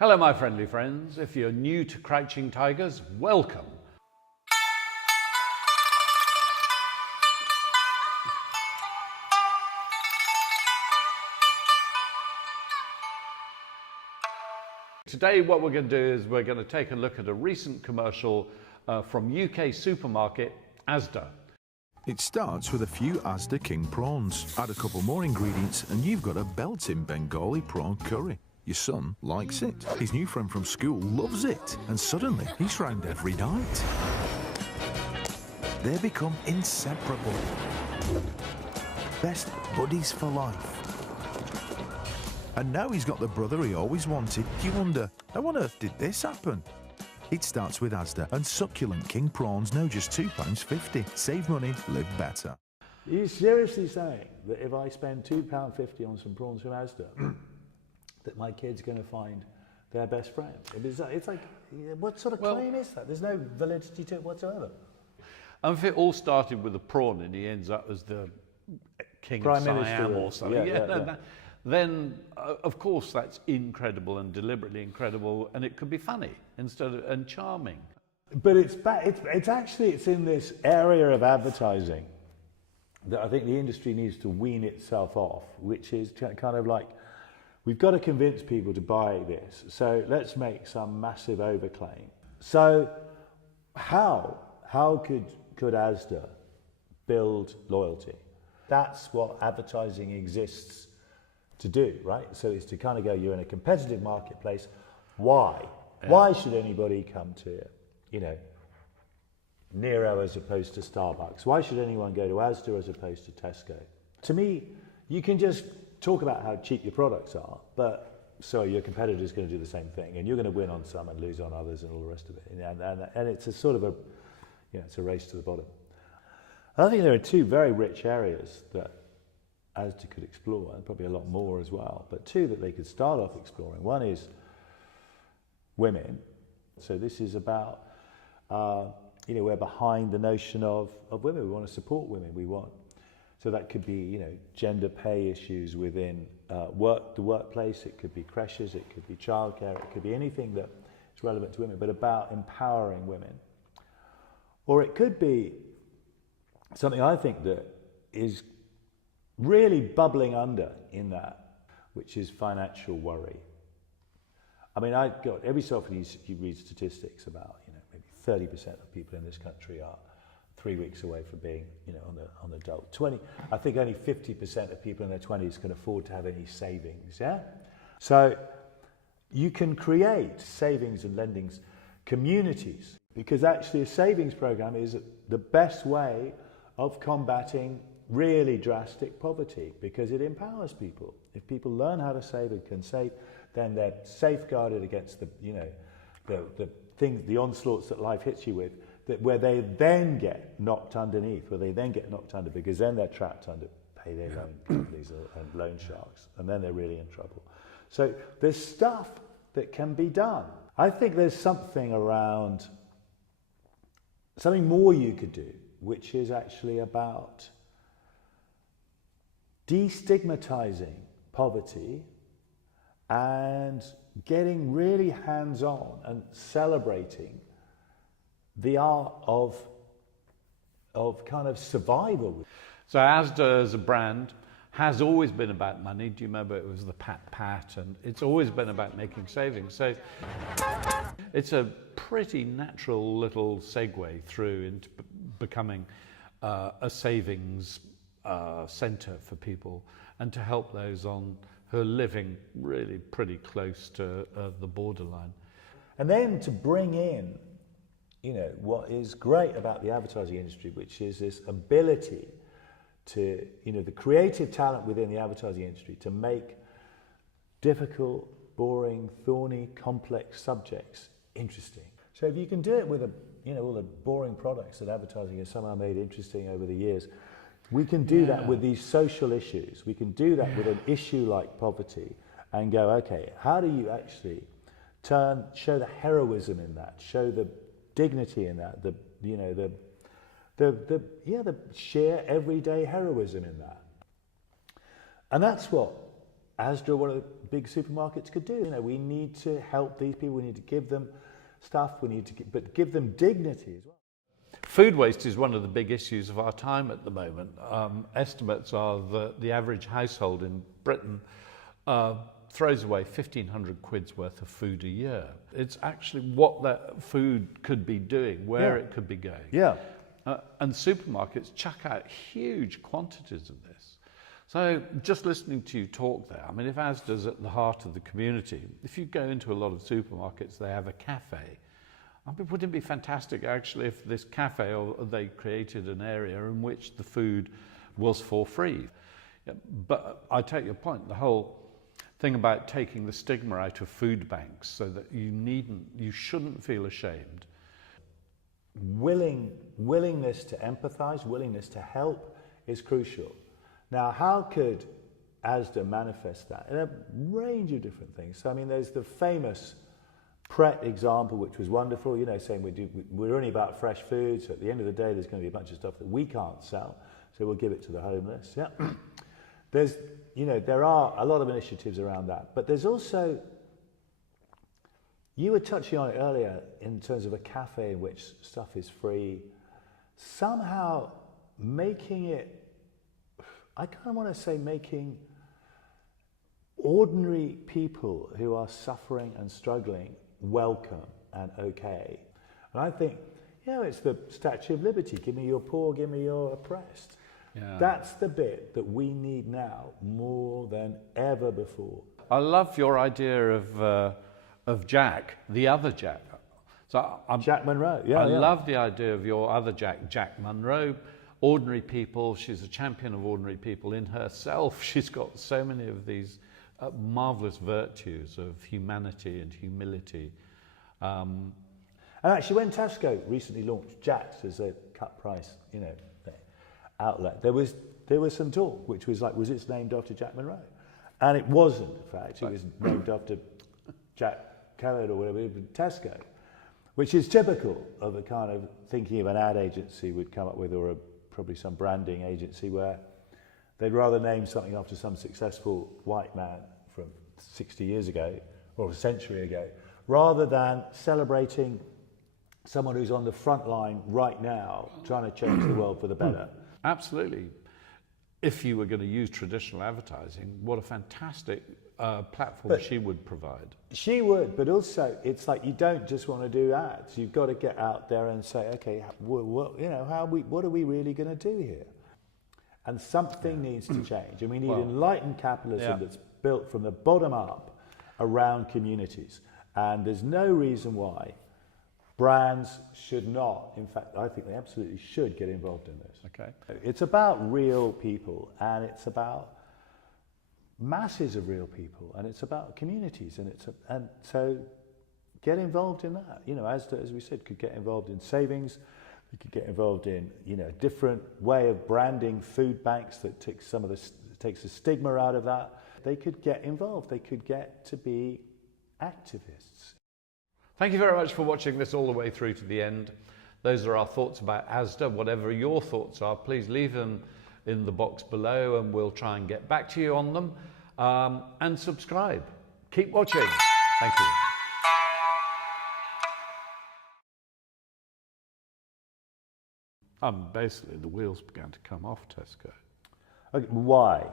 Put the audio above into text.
Hello my friendly friends, if you're new to Crouching Tigers, welcome. Today what we're going to do is we're going to take a look at a recent commercial from UK supermarket ASDA. It starts with a few ASDA King prawns. Add a couple more ingredients and you've got a belting Bengali prawn curry. Your son likes it. His new friend from school loves it. And suddenly, he's round every night. They become inseparable. Best buddies for life. And now he's got the brother he always wanted. You wonder, how on earth did this happen? It starts with ASDA, and succulent king prawns now just £2.50. Save money, live better. Are you seriously saying that if I spend £2.50 on some prawns from ASDA, that my kid's going to find their best friend? It's like, what sort of claim is that? There's no validity to it whatsoever. And if it all started with a prawn and he ends up as the king Prime of Minister Siam or something, yeah. Then of course that's incredible and deliberately incredible, and it could be funny and charming. But it's in this area of advertising that I think the industry needs to wean itself off, which is kind of like, we've got to convince people to buy this, so let's make some massive overclaim. So how could ASDA build loyalty? That's what advertising exists to do, right? So it's to kind of go, you're in a competitive marketplace. Why? Yeah. Why should anybody come to, Nero as opposed to Starbucks? Why should anyone go to ASDA as opposed to Tesco? To me, you can just talk about how cheap your products are, but so your competitor is going to do the same thing, and you're going to win on some and lose on others and all the rest of it. And it's a sort of it's a race to the bottom. I think there are two very rich areas that ASDA could explore, and probably a lot more as well, but two that they could start off exploring. One is women. So this is about, we're behind the notion of women. We want to support women. So that could be, gender pay issues within the workplace. It could be creches. It could be childcare. It could be anything that is relevant to women, but about empowering women. Or it could be something I think that is really bubbling under in that, which is financial worry. I mean, every so often you read statistics about, maybe 30% of people in this country are 3 weeks away from being, on adult. I think only 50% of people in their 20s can afford to have any savings, yeah? So you can create savings and lendings communities, because actually a savings program is the best way of combating really drastic poverty, because it empowers people. If people learn how to save and can save, then they're safeguarded against the onslaughts that life hits you with, where they then get knocked underneath, because then they're trapped under payday loan companies and loan sharks, and then they're really in trouble. So there's stuff that can be done. I think there's something more you could do, which is actually about destigmatizing poverty and getting really hands-on and celebrating the art of kind of survival. So ASDA as a brand has always been about money. Do you remember it was the pat, and it's always been about making savings. So it's a pretty natural little segue through into becoming a savings centre for people, and to help those who are living really pretty close to the borderline. And then to bring in, what is great about the advertising industry, which is this ability to, the creative talent within the advertising industry to make difficult, boring, thorny, complex subjects interesting. So if you can do it with all the boring products that advertising has somehow made interesting over the years, we can do that with these social issues. We can do that with an issue like poverty and go, okay, how do you actually show the heroism in that, show the dignity in that, the sheer everyday heroism in that. And that's what ASDA, one of the big supermarkets, could do. You know, we need to help these people. We need to give them stuff. We need to, but give them dignity as well. Food waste is one of the big issues of our time at the moment. Estimates are that the average household in Britain throws away 1,500 quid's worth of food a year. It's actually what that food could be doing, where it could be going. Yeah. And supermarkets chuck out huge quantities of this. So just listening to you talk there, I mean, if ASDA's at the heart of the community, if you go into a lot of supermarkets, they have a cafe. I mean, wouldn't it be fantastic actually if this cafe, or they created an area in which the food was for free? But I take your point, the whole thing about taking the stigma out of food banks so that you shouldn't feel ashamed. Willingness to empathise, willingness to help is crucial. Now, how could ASDA manifest that? In a range of different things. So, I mean, there's the famous Pret example, which was wonderful, you know, saying we're only about fresh food, so at the end of the day, there's going to be a bunch of stuff that we can't sell, so we'll give it to the homeless. Yeah. There's, you know, there are a lot of initiatives around that, but there's also, you were touching on it earlier in terms of a cafe in which stuff is free, somehow making it, I kind of want to say making ordinary people who are suffering and struggling welcome and okay. And I think, you know, it's the Statue of Liberty, give me your poor, give me your oppressed. Yeah. That's the bit that we need now more than ever before. I love your idea of Jack, the other Jack. So Jack Monroe, I love the idea of your other Jack, Jack Monroe. Ordinary people, she's a champion of ordinary people in herself. She's got so many of these marvellous virtues of humanity and humility. And actually, when Tesco recently launched Jack's as a cut price, you know, outlet, there was some talk, which was like, was it named after Jack Monroe? And it wasn't, in fact. It was named after Jack Kellogg or whatever, Tesco, which is typical of a kind of thinking of an ad agency would come up with, or probably some branding agency, where they'd rather name something after some successful white man from 60 years ago or a century ago, rather than celebrating someone who's on the front line right now trying to change the world for the better. Absolutely. If you were going to use traditional advertising, what a fantastic platform she would provide. She would, but also it's like you don't just want to do ads. You've got to get out there and say, okay, what are we really going to do here? And something needs to change. And we need enlightened capitalism that's built from the bottom up around communities. And there's no reason why brands should not. In fact, I think they absolutely should get involved in this. Okay. It's about real people, and it's about masses of real people, and it's about communities, and so get involved in that. You know, as we said, could get involved in savings. We could get involved in, you know, a different way of branding food banks that takes takes the stigma out of that. They could get involved. They could get to be activists. Thank you very much for watching this all the way through to the end. Those are our thoughts about ASDA. Whatever your thoughts are, please leave them in the box below and we'll try and get back to you on them. And subscribe. Keep watching. Thank you. Basically, the wheels began to come off Tesco. Okay, why?